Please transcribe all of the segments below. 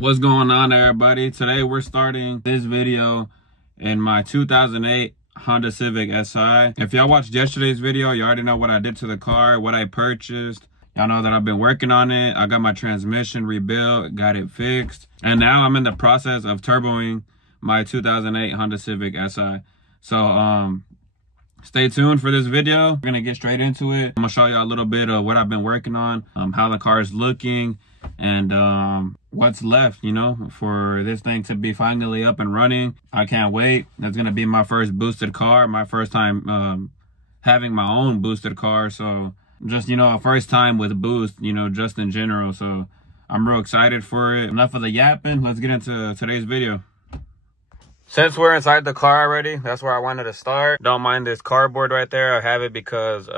What's going on, everybody? Today we're starting this video in my 2008 Honda Civic Si. If y'all watched yesterday's video, you already know what I did to the car, what I purchased. Y'all know that I've been working on it. I got my transmission rebuilt, got it fixed, and now I'm in the process of turboing my 2008 Honda Civic Si. So stay tuned for this video. We're gonna get straight into it. I'm gonna show y'all a little bit of what I've been working on, how the car is looking, and what's left, you know, for this thing to be finally up and running. I can't wait. That's gonna be my first boosted car, my first time having my own boosted car. So just, you know, a first time with boost, you know, just in general. So I'm real excited for it. Enough of the yapping. Let's get into today's video. Since we're inside the car already, that's where I wanted to start. Don't mind this cardboard right there. I have it because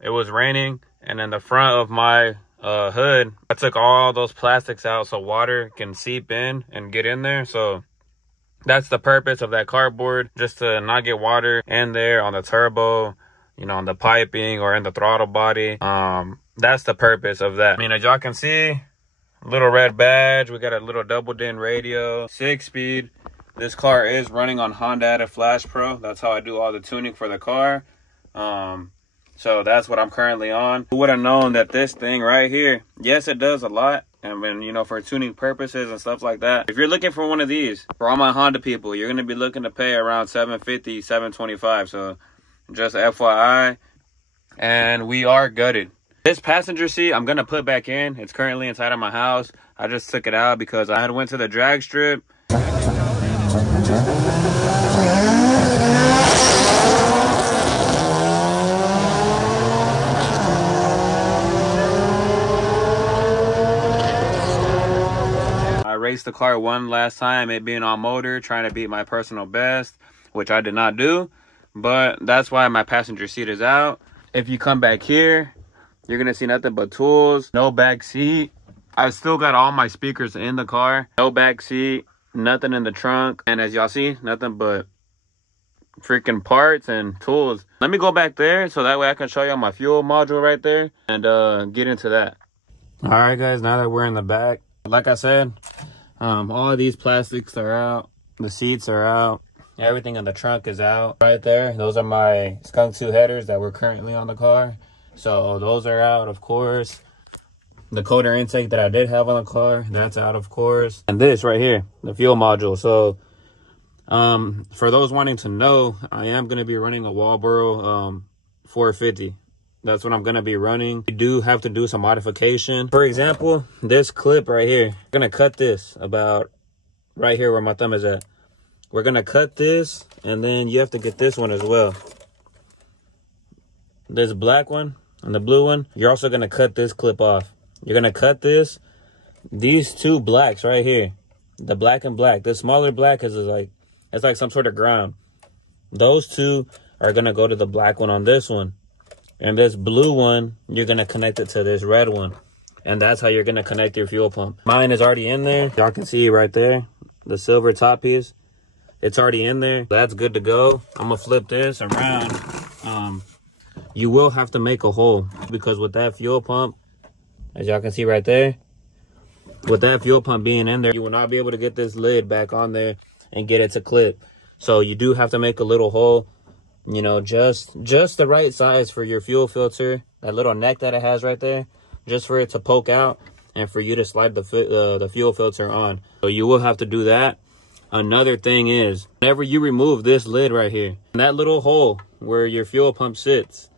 it was raining, and in the front of my hood, I took all those plastics out so water can seep in and get in there. So that's the purpose of that cardboard, just to not get water in there on the turbo, you know, on the piping or in the throttle body. That's the purpose of that. I mean, as y'all can see, little red badge. We got a little double din radio, 6-speed. This car is running on Honda Added Flash Pro. That's how I do all the tuning for the car. So that's what I'm currently on. Who would have known that this thing right here, yes, it does a lot. And when, you know, for tuning purposes and stuff like that. If you're looking for one of these, for all my Honda people, you're going to be looking to pay around $750, $725. So just FYI. And we are gutted. This passenger seat, I'm going to put back in. It's currently inside of my house. I just took it out because I had went to the drag strip. I raced the car one last time, it being on motor, trying to beat my personal best, which I did not do. But that's why my passenger seat is out. If you come back here, you're gonna see nothing but tools, no back seat. I still got all my speakers in the car, no back seat, nothing in the trunk, and as y'all see, nothing but freaking parts and tools. Let me go back there so that way I can show you my fuel module right there and get into that. All right, guys, now that we're in the back, like I said, all of these plastics are out, the seats are out, everything in the trunk is out right there. Those are my Skunk 2 headers that were currently on the car, so those are out, of course. The coder intake that I did have on the car, that's out, of course. And this right here, the fuel module. So for those wanting to know, I am going to be running a Walboro 450. That's what I'm going to be running. You do have to do some modification. For example, this clip right here, I'm going to cut this about right here where my thumb is at. We're going to cut this, and then you have to get this one as well. This black one and the blue one, you're also going to cut this clip off. You're going to cut this, these two blacks right here, the black and black. The smaller black is like, it's like some sort of ground. Those two are going to go to the black one on this one. And this blue one, you're going to connect it to this red one. And that's how you're going to connect your fuel pump. Mine is already in there. Y'all can see it right there. The silver top piece. It's already in there. That's good to go. I'm going to flip this around. You will have to make a hole because with that fuel pump, as y'all can see right there, with that fuel pump being in there, you will not be able to get this lid back on there and get it to clip. So you do have to make a little hole, you know, just the right size for your fuel filter, that little neck that it has right there, just for it to poke out and for you to slide the fuel filter on. So you will have to do that. Another thing is, whenever you remove this lid right here, that little hole where your fuel pump sits,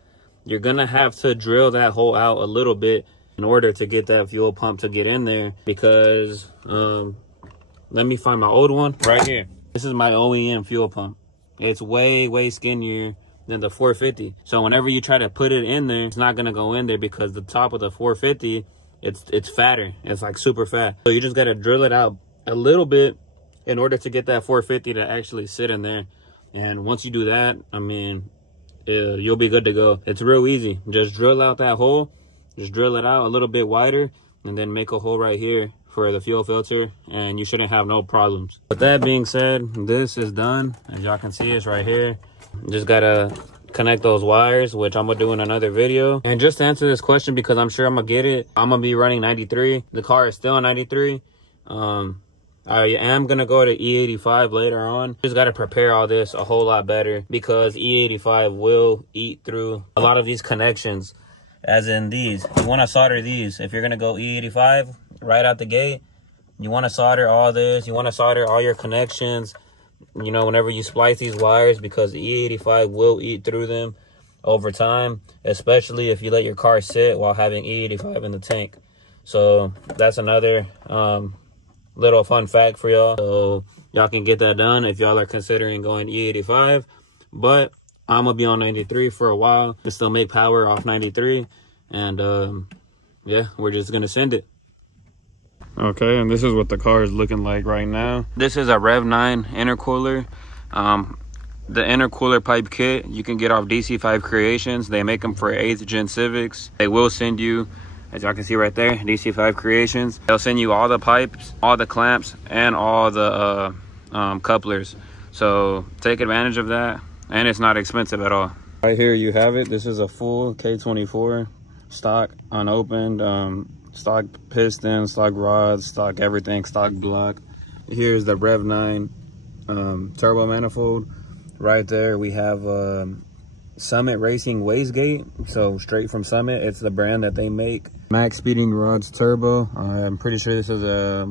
you're gonna have to drill that hole out a little bit in order to get that fuel pump to get in there. Because let me find my old one right here. This is my OEM fuel pump. It's way skinnier than the 450. So whenever you try to put it in there, it's not gonna go in there because the top of the 450, it's fatter. It's like super fat. So you just gotta drill it out a little bit in order to get that 450 to actually sit in there. And once you do that, I mean, you'll be good to go. It's real easy. Just drill out that hole. Just drill it out a little bit wider and then make a hole right here for the fuel filter, and you shouldn't have no problems. With that being said, this is done. As y'all can see, it's right here. Just gotta connect those wires, which I'm gonna do in another video. And just to answer this question, because I'm sure I'm gonna get it, I'm gonna be running 93. The car is still 93. I am going to go to E85 later on. Just got to prepare all this a whole lot better because E85 will eat through a lot of these connections, as in these. You want to solder these. If you're going to go E85 right out the gate, you want to solder all this. You want to solder all your connections, you know, whenever you splice these wires, because E85 will eat through them over time, especially if you let your car sit while having E85 in the tank. So that's another little fun fact for y'all. So y'all can get that done if y'all are considering going E85. But I'm gonna be on 93 for a while to still make power off 93. And yeah, we're just gonna send it. Okay, and this is what the car is looking like right now. This is a Rev 9 intercooler. The intercooler pipe kit you can get off DC5 Creations. They make them for 8th gen Civics. They will send you, as y'all can see right there, DC5 Creations. They'll send you all the pipes, all the clamps, and all the couplers. So take advantage of that, and it's not expensive at all. Right here you have it. This is a full K24 stock, unopened, stock piston, stock rods, stock everything, stock block. Here's the Rev 9 turbo manifold. Right there we have Summit Racing wastegate, so straight from Summit. It's the brand that they make. Max Speeding Rods Turbo. I'm pretty sure this is a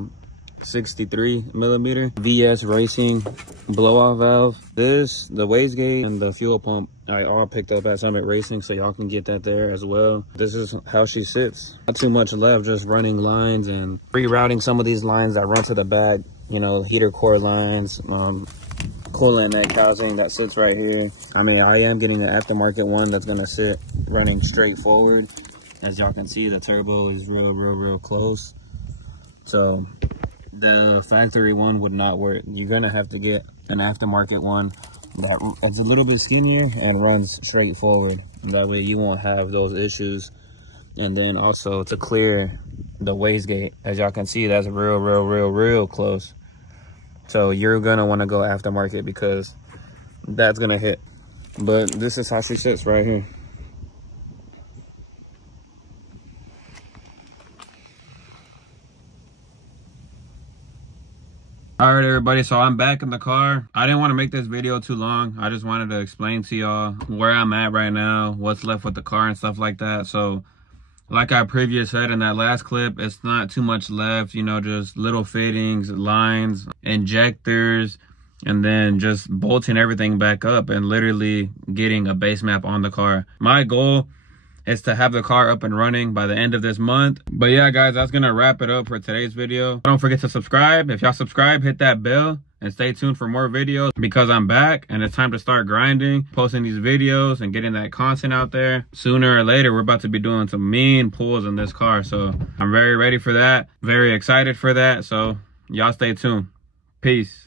63 millimeter VS Racing blow-off valve. This, the wastegate, and the fuel pump I all picked up at Summit Racing, so y'all can get that there as well. This is how she sits. Not too much left, just running lines and rerouting some of these lines that run to the back, you know, heater core lines, coolant neck housing that sits right here. I mean, I am getting an aftermarket one that's gonna sit running straight forward. As y'all can see, the turbo is real close. So the factory one would not work. You're gonna have to get an aftermarket one that's a little bit skinnier and runs straight forward. That way you won't have those issues. And then also to clear the wastegate, as y'all can see, that's real close. So you're gonna want to go aftermarket because that's gonna hit. But this is how she sits right here. All right, everybody, so I'm back in the car. I didn't want to make this video too long. I just wanted to explain to y'all where I'm at right now, what's left with the car and stuff like that. So like I previously said in that last clip, it's not too much left, you know, just little fittings, lines, injectors, and then just bolting everything back up and literally getting a base map on the car. My goal is to have the car up and running by the end of this month. But yeah, guys, that's gonna wrap it up for today's video. Don't forget to subscribe. If y'all subscribe, hit that bell and stay tuned for more videos because I'm back and it's time to start grinding, posting these videos and getting that content out there. Sooner or later, we're about to be doing some mean pulls in this car. So I'm very ready for that, very excited for that. So y'all stay tuned. Peace.